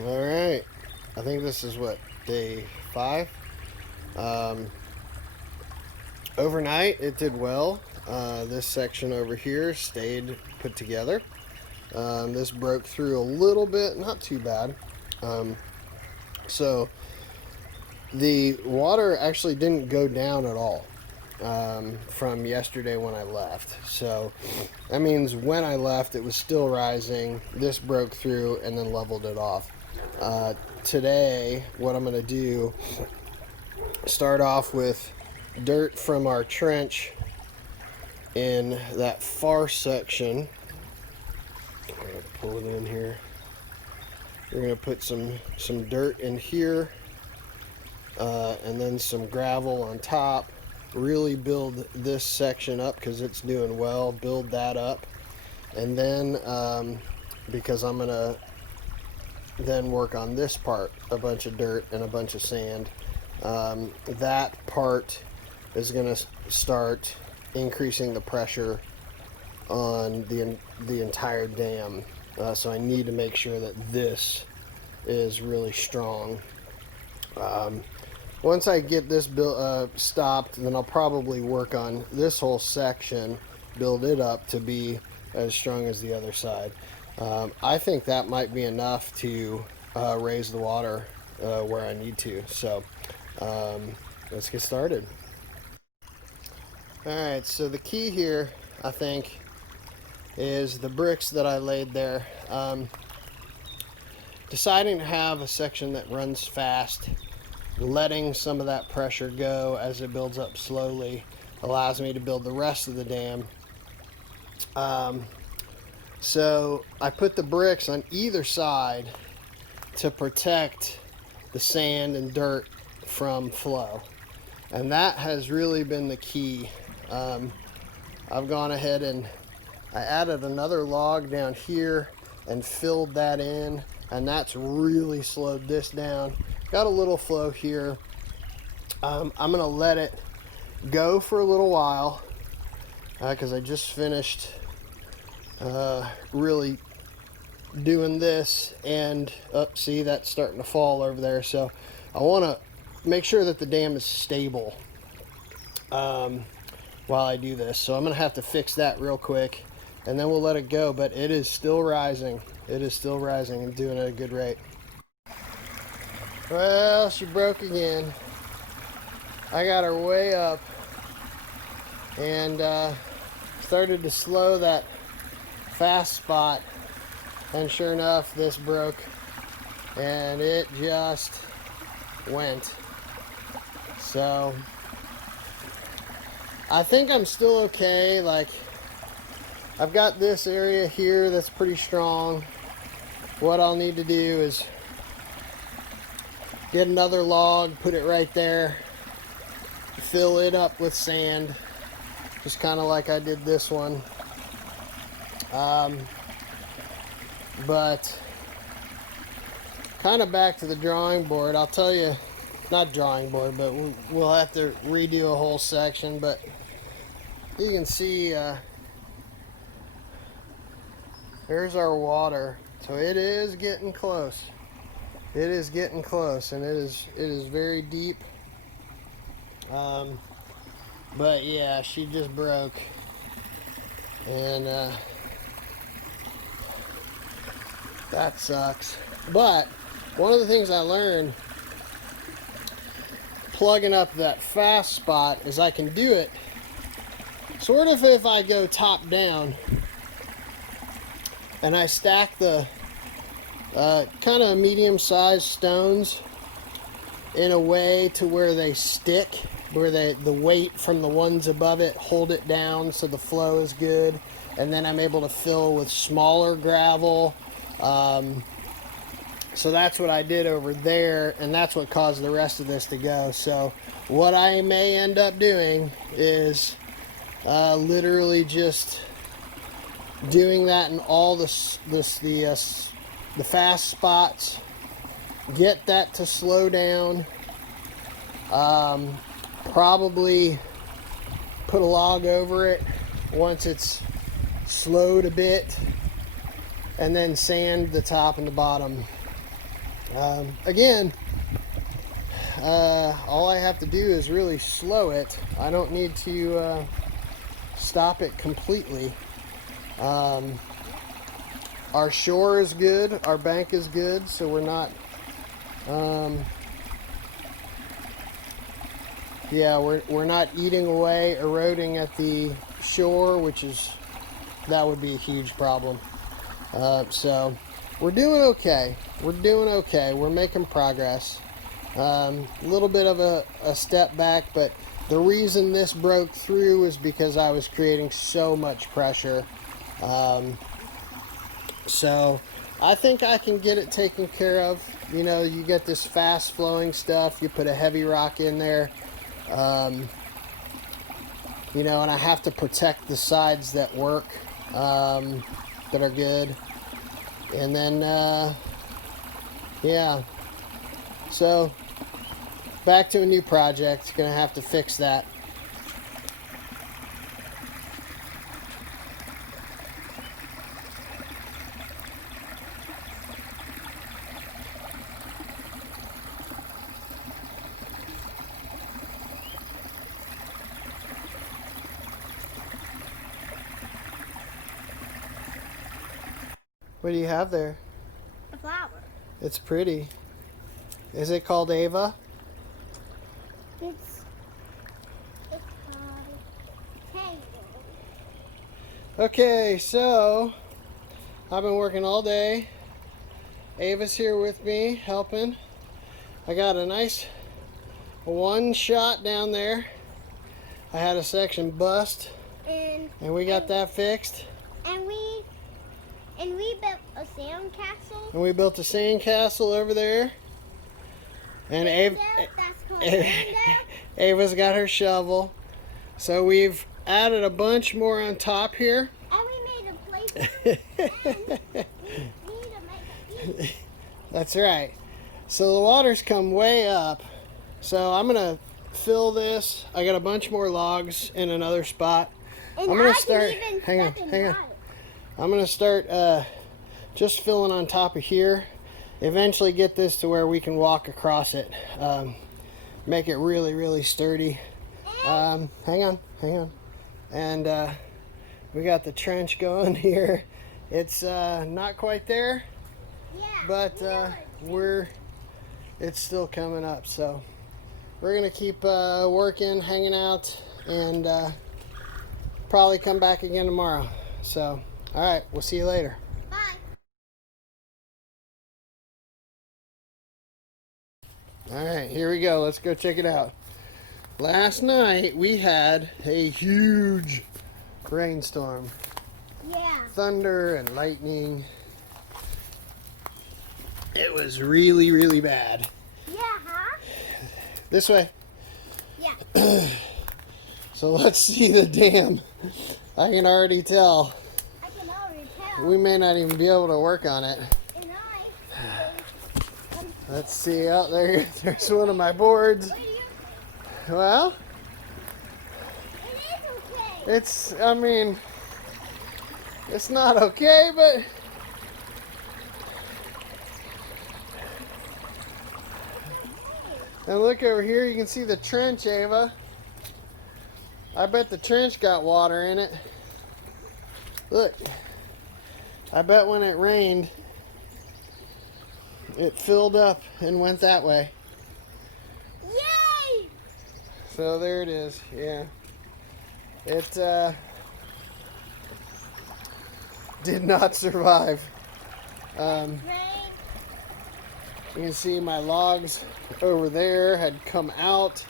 All right. I think this is what, day 5? Um, Overnight it did well. This section over here stayed put together. This broke through a little bit, not too bad. Um, so the water actually didn't go down at all from yesterday when I left. So that means when I left, it was still rising. This broke through and then leveled it off. Today, what I'm going to do, start off with dirt from our trench in that far section. I'm going to pull it in here. We're going to put some dirt in here and then some gravel on top. Really build this section up because it's doing well. Build that up. And then, because I'm going to then work on this part, a bunch of dirt and a bunch of sand. That part is going to start increasing the pressure on the entire dam. So I need to make sure that this is really strong. Once I get this stopped, then I'll probably work on this whole section, build it up to be as strong as the other side. I think that might be enough to raise the water where I need to. So let's get started. All right, so the key here, I think, is the bricks that I laid there. Deciding to have a section that runs fast, letting some of that pressure go as it builds up slowly, allows me to build the rest of the dam. So I put the bricks on either side to protect the sand and dirt from flow, and that has really been the key. I've gone ahead and I added another log down here and filled that in, and that's really slowed this down. Got a little flow here. I'm gonna let it go for a little while because I just finished really doing this, and see, that's starting to fall over there. So I want to make sure that the dam is stable while I do this. So I'm gonna have to fix that real quick, and then we'll let it go. But it is still rising. It is still rising and doing at a good rate. Well, she broke again. I got her way up and started to slow that fast spot, and sure enough, this broke and it just went. So I think I'm still okay. Like, I've got this area here that's pretty strong. What I'll need to do is get another log, put it right there, fill it up with sand, just kind of like I did this one. But kind of back to the drawing board. I'll tell you, not drawing board, but we'll have to redo a whole section. But you can see there's our water. So it is getting close. It is getting close, and it is very deep. But yeah, she just broke, and that sucks. But one of the things I learned plugging up that fast spot is I can do it sort of if I go top down and I stack the kind of medium-sized stones in a way to where they stick, where the weight from the ones above it hold it down so the flow is good, and then I'm able to fill with smaller gravel. So that's what I did over there, and that's what caused the rest of this to go. So what I may end up doing is literally just doing that in all the fast spots, get that to slow down, probably put a log over it once it's slowed a bit, and then sand the top and the bottom. Again, all I have to do is really slow it. I don't need to stop it completely. Our shore is good, our bank is good, so we're not, we're not eating away, eroding at the shore, that would be a huge problem. So we're doing okay. We're making progress. A little bit of a step back, but the reason this broke through is because I was creating so much pressure. So I think I can get it taken care of. You know, you get this fast flowing stuff, you put a heavy rock in there, you know, and I have to protect the sides that work, that are good. And then, yeah, so back to a new project. Gonna have to fix that. What do you have there? A flower. It's pretty. Is it called Ava? It's called Tango. Okay, so I've been working all day. Ava's here with me, helping. I got a nice one shot down there. I had a section bust, and we got that fixed. And we built a sand castle. And we built a sand castle over there. And Ava's got her shovel. So we've added a bunch more on top here. And we made a playground. And we need to make a beach. That's right. So the water's come way up. So I'm gonna fill this. I got a bunch more logs in another spot. And I'm gonna I start. can even Hang on. step in Hang on. water. I'm gonna start just filling on top of here. Eventually get this to where we can walk across it. Make it really, really sturdy. Hang on. And we got the trench going here. It's not quite there, Yeah, but it's still coming up. So we're gonna keep working, hanging out, and probably come back again tomorrow. So, all right, we'll see you later. Bye. All right, here we go. Let's go check it out. Last night we had a huge rainstorm. Yeah. Thunder and lightning. It was really, really bad. Yeah, huh? This way. Yeah. So let's see the dam. I can already tell. I can already tell. We may not even be able to work on it. And Let's see out there. There's one of my boards. what do you think? Well, It is okay. it's not okay, but and look over here, you can see the trench, Ava. I bet the trench got water in it. Look, I bet when it rained, it filled up and went that way. Yay! So there it is, yeah. It did not survive. Rain. You can see my logs over there had come out.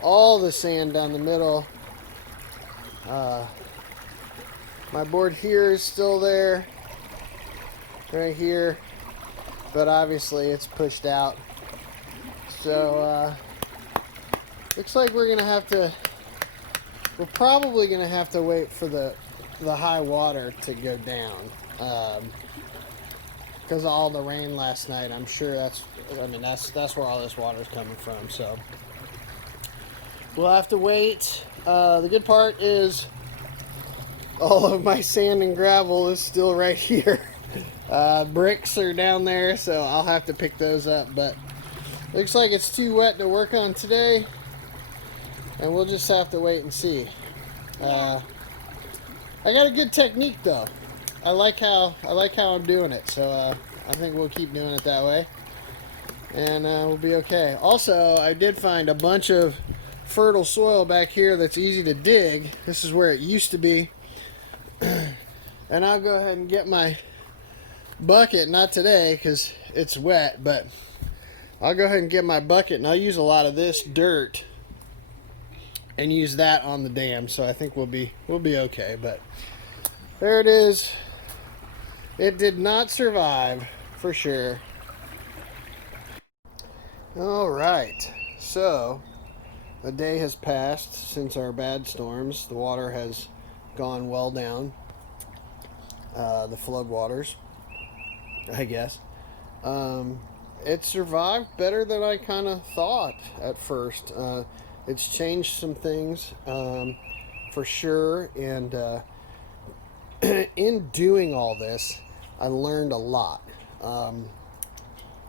All the sand down the middle. My board here is still there. Right here. But obviously it's pushed out. So, looks like we're probably going to have to wait for the high water to go down. Because of all the rain last night, I'm sure that's where all this water is coming from. So we'll have to wait. The good part is all of my sand and gravel is still right here. Bricks are down there, so I'll have to pick those up, but looks like it's too wet to work on today, and we'll just have to wait and see. I got a good technique though. I like how I'm doing it, so I think we'll keep doing it that way, and we'll be okay. Also, I did find a bunch of fertile soil back here that's easy to dig. This is where it used to be, and I'll go ahead and get my bucket, not today because it's wet, but I'll go ahead and get my bucket, and I'll use a lot of this dirt and use that on the dam, so I think we'll be okay. But there it is. It did not survive for sure. All right, so a day has passed since our bad storms. The water has gone well down, the flood waters, I guess. It survived better than I kind of thought at first. It's changed some things for sure, and in doing all this, I learned a lot.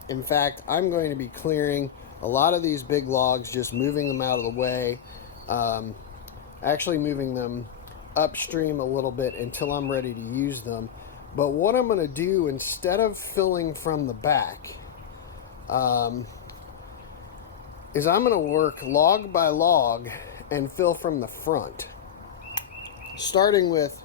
In fact, I'm going to be clearing a lot of these big logs, just moving them out of the way, actually moving them upstream a little bit until I'm ready to use them. But what I'm going to do, instead of filling from the back, is I'm going to work log by log and fill from the front, starting with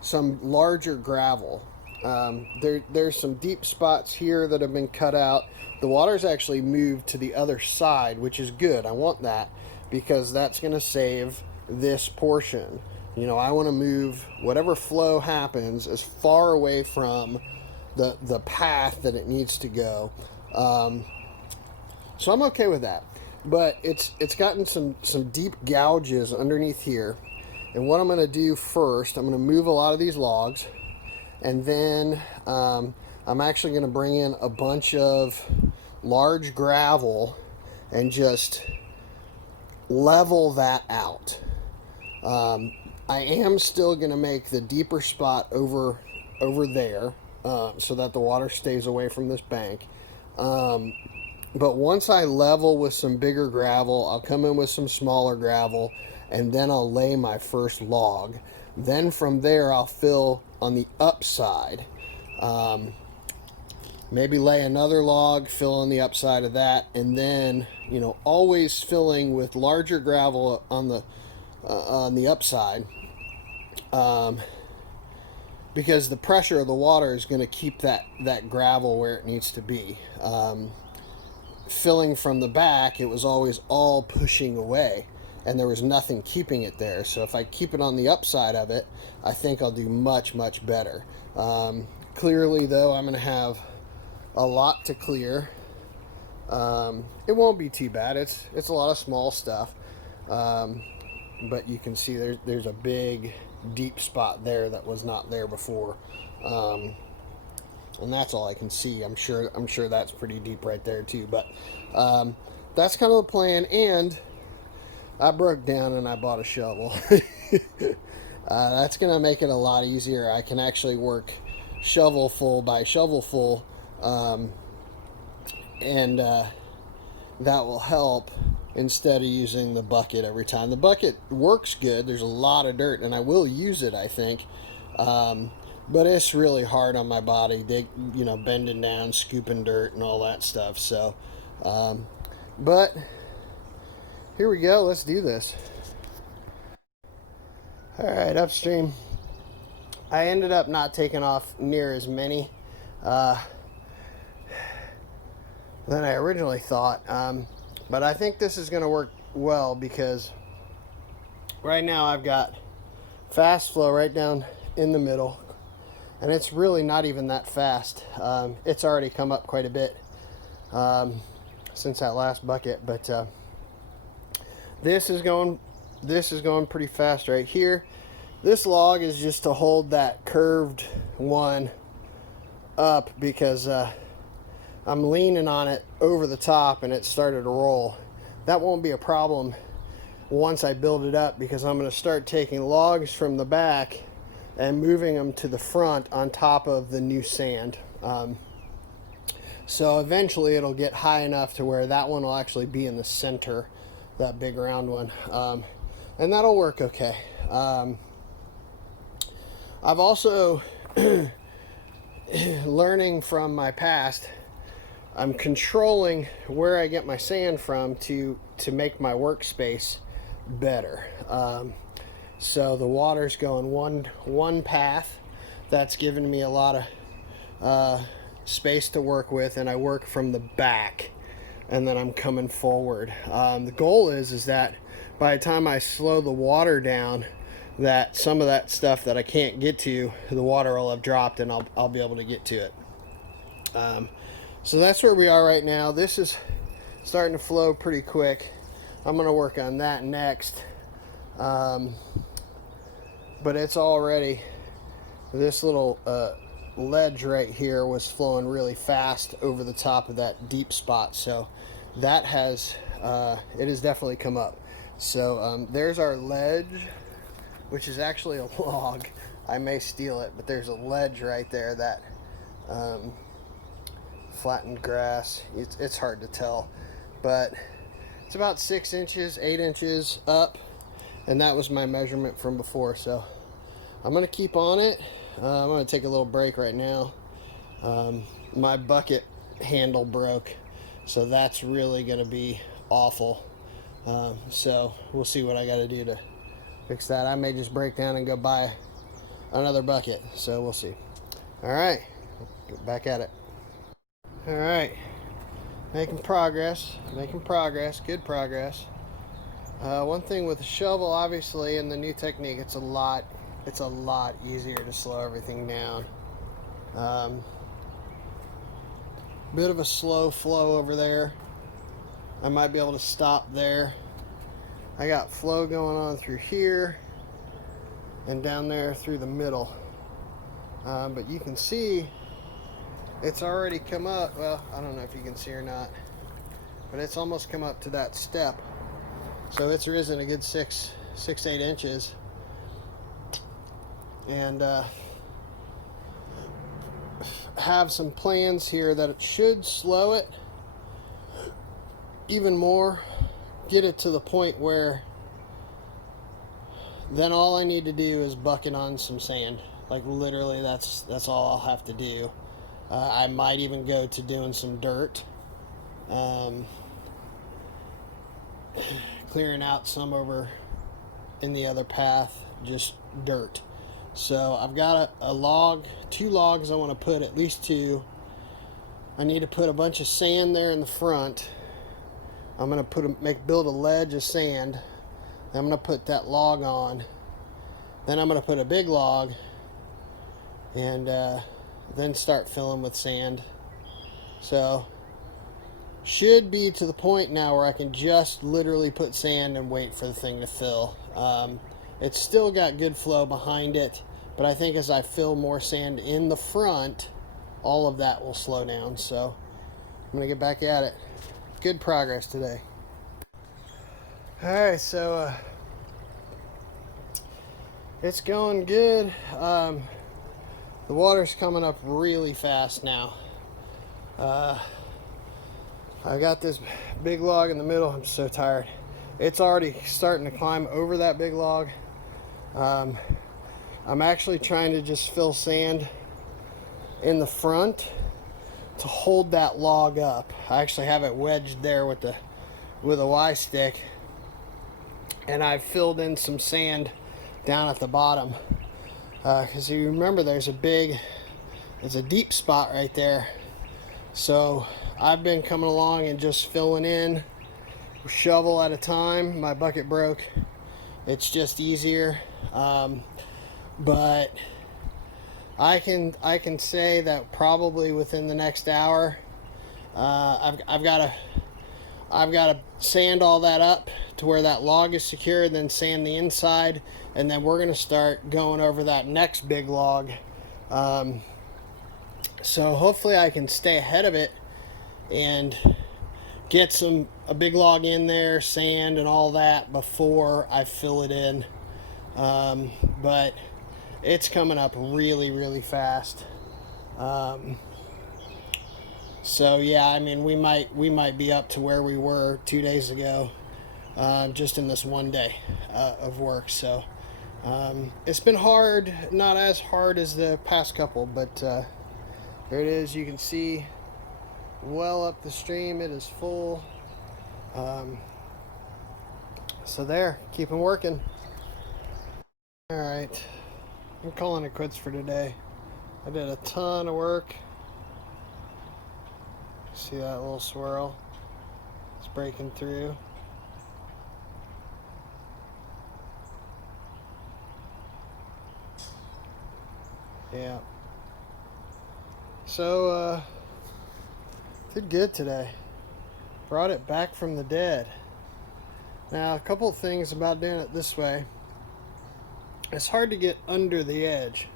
some larger gravel. There's some deep spots here that have been cut out. The water's actually moved to the other side, which is good. I want that because that's going to save this portion. You know, I want to move whatever flow happens as far away from the path that it needs to go. So I'm okay with that. But it's gotten some deep gouges underneath here. And what I'm going to do first, I'm going to move a lot of these logs. And then I'm actually going to bring in a bunch of large gravel and just level that out. I am still going to make the deeper spot over there so that the water stays away from this bank. But once I level with some bigger gravel, I'll come in with some smaller gravel, and then I'll lay my first log. Then from there, I'll fill on the upside. Maybe lay another log, fill on the upside of that, and then, you know, always filling with larger gravel on the upside, because the pressure of the water is going to keep that gravel where it needs to be. Filling from the back, it was always all pushing away, and there was nothing keeping it there. So if I keep it on the upside of it, I think I'll do much better. Clearly though, I'm going to have a lot to clear. It won't be too bad. It's a lot of small stuff, but you can see there's a big deep spot there that was not there before, and that's all I can see. I'm sure that's pretty deep right there too, but that's kind of the plan. And I broke down and I bought a shovel. That's gonna make it a lot easier. I can actually work shovelful by shovelful, and that will help instead of using the bucket every time. The bucket works good. There's a lot of dirt, and I will use it, I think. But it's really hard on my body, bending down, scooping dirt and all that stuff. So, but here we go. Let's do this. All right, upstream. I ended up not taking off near as many than I originally thought. But I think this is going to work well because right now I've got fast flow right down in the middle, and it's really not even that fast. It's already come up quite a bit since that last bucket, but this is going pretty fast right here. This log is just to hold that curved one up because I'm leaning on it over the top and it started to roll. That won't be a problem once I build it up, because I'm going to start taking logs from the back and moving them to the front on top of the new sand. So eventually it'll get high enough to where that one will actually be in the center, that big round one, and that'll work okay. I've also learning from my past, I'm controlling where I get my sand from to make my workspace better. So the water's going one path. That's giving me a lot of space to work with, and I work from the back, and then I'm coming forward. The goal is that by the time I slow the water down, that some of that stuff that I can't get to, the water will have dropped and I'll be able to get to it. So that's where we are right now. This is starting to flow pretty quick. I'm going to work on that next. But it's already, this little ledge right here was flowing really fast over the top of that deep spot. So that has, it has definitely come up. So there's our ledge, which is actually a log. I may steal it, but there's a ledge right there that flattened grass. It's hard to tell, but it's about 6 inches, 8 inches up, and that was my measurement from before. So I'm gonna keep on it. I'm gonna take a little break right now. My bucket handle broke, so that's really gonna be awful. So we'll see what I gotta do to fix that. I may just break down and go buy another bucket, so we'll see. All right, get back at it. All right, making progress, good progress. One thing with the shovel, obviously, in the new technique, it's a lot easier to slow everything down. Bit of a slow flow over there. I might be able to stop there. I got flow going on through here and down there through the middle. But you can see it's already come up. Well, I don't know if you can see or not, but it's almost come up to that step. So it's risen a good 8 inches. And have some plans here that it should slow it even more, get it to the point where then all I need to do is bucket on some sand. Like literally that's all I'll have to do. I might even go to doing some dirt, clearing out some over in the other path, just dirt. So I've got a log, 2 logs I want to put, at least 2. I need to put a bunch of sand there in the front. I'm going to build a ledge of sand. I'm going to put that log on. Then I'm going to put a big log and then start filling with sand. So should be to the point now where I can just literally put sand and wait for the thing to fill. It's still got good flow behind it, but I think as I fill more sand in the front, all of that will slow down. So I'm going to get back at it. Good progress today. All right, so it's going good. The water's coming up really fast now. I got this big log in the middle. I'm so tired. It's already starting to climb over that big log. I'm actually trying to just fill sand in the front to hold that log up. I actually have it wedged there with a Y stick, and I've filled in some sand down at the bottom, because you remember there's a deep spot right there. So I've been coming along and just filling in, shovel at a time. My bucket broke. It's just easier, but I can say that probably within the next hour, I've got to sand all that up to where that log is secure, then sand the inside, and then we're going to start going over that next big log. So hopefully I can stay ahead of it and get a big log in there, sand and all that before I fill it in. But it's coming up really, really fast. So yeah, I mean, we might be up to where we were 2 days ago, just in this one day of work. So it's been hard, not as hard as the past couple, but there it is. You can see well up the stream, it is full. So there, keep 'em working. All right, I'm calling it quits for today. I did a ton of work. See that little swirl? It's breaking through. Yeah. So, did good today. Brought it back from the dead. Now, a couple of things about doing it this way. It's hard to get under the edge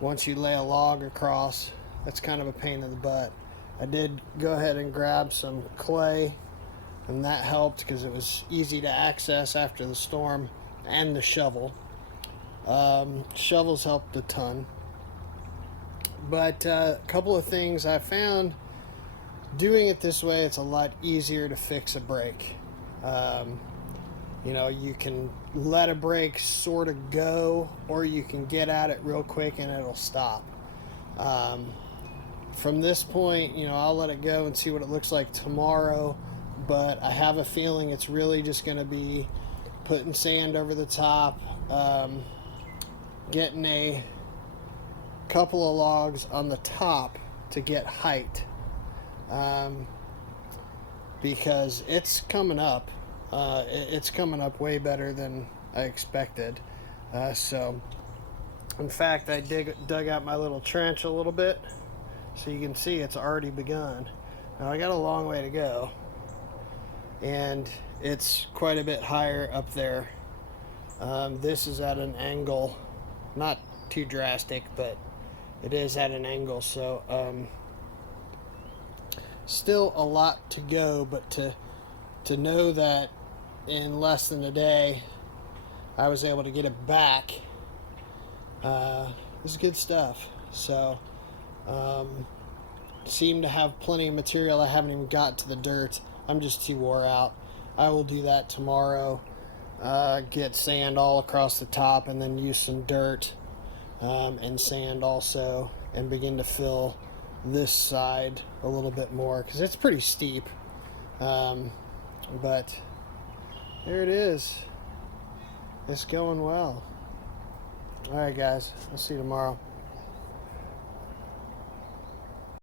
once you lay a log across. That's kind of a pain in the butt. I did go ahead and grab some clay, and that helped because it was easy to access after the storm, and the shovel. Shovels helped a ton. But a couple of things I found, doing it this way, it's a lot easier to fix a break. You know, you can let a brake sort of go, or you can get at it real quick and it'll stop. From this point, you know, I'll let it go and see what it looks like tomorrow, but I have a feeling it's really just going to be putting sand over the top, getting a couple of logs on the top to get height, because it's coming up. It's coming up way better than I expected. So, in fact, I dug out my little trench a little bit, so you can see it's already begun. Now I got a long way to go, and it's quite a bit higher up there. This is at an angle, not too drastic, but it is at an angle. So, still a lot to go, but to know that in less than a day I was able to get it back, is good stuff. So seem to have plenty of material. I haven't even got to the dirt. I'm just too wore out. I will do that tomorrow, get sand all across the top, and then use some dirt and sand also, and begin to fill this side a little bit more, because it's pretty steep. But there it is. It's going well. All right, guys. I'll see you tomorrow.